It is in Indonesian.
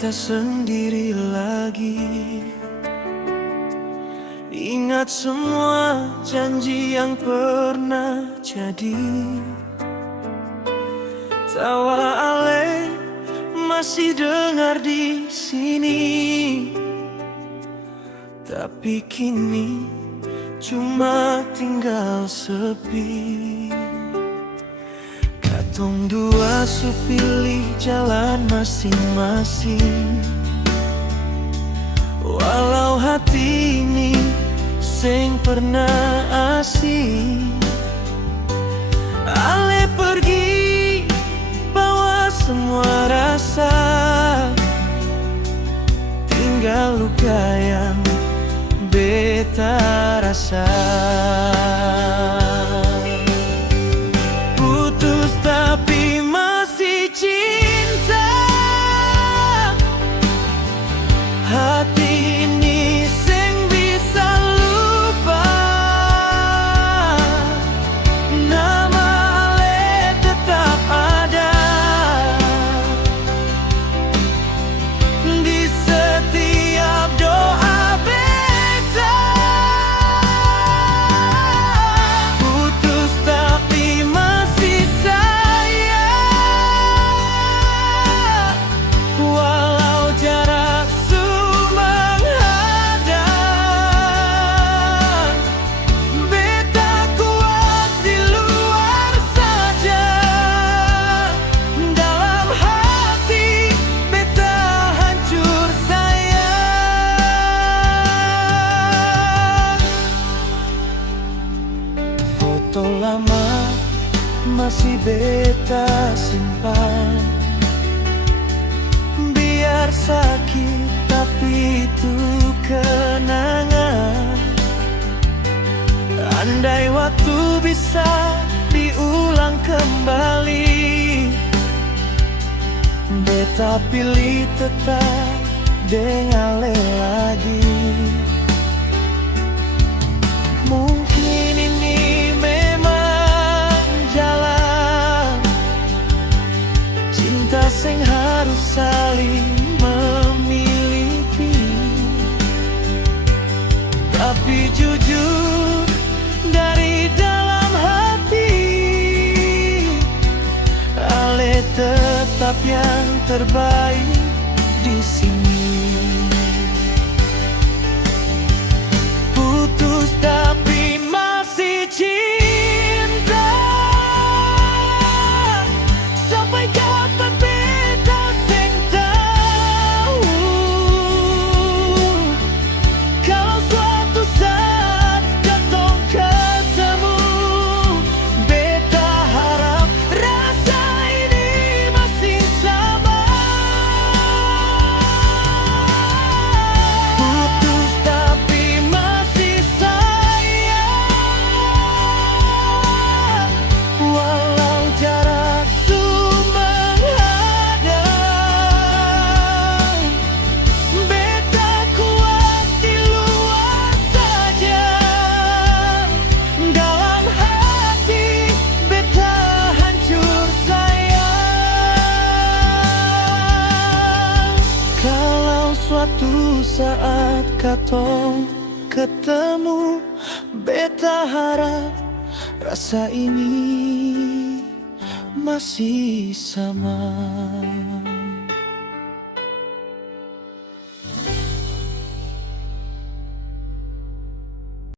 tak sendiri lagi. Ingat semua janji yang pernah jadi. Tawa Ale masih dengar di sini, tapi kini cuma tinggal sepi. Katong dua su pilih jalan masing-masing, walau hati ini sing pernah asing. Ale pergi bawa semua rasa, tinggal luka yang beta rasa. Putus tapi masih cinta, hati ini sing bisa lupa. Nama Ale tetap ada di setiap doa beta. Putus tapi masih sayang, walau jarak menghadang. Beta kuat di luar saja, dalam hati beta hancur sayang. Foto lama masih beta simpan, biar sakit tapi itu kenangan. Andai waktu bisa diulang kembali, beta pilih tetap dengan Ale lagi. Mungkin ini memang jalan cinta sing harus saling memiliki. Tapi jujur dari dalam hati, Ale tetap yang terbaik di sini. Putus tapi masih cinta, sampai kapan beta sing tahu. Kalau suatu saat katong ketemu, beta harap rasa ini masih sama. Putus tapi masih sayang, walau jarak menghadang. Beta kuat di luar saja, dalam hati beta hancur sayang. Kalau suatu saat katong ketemu, beta harap rasa ini masih sama.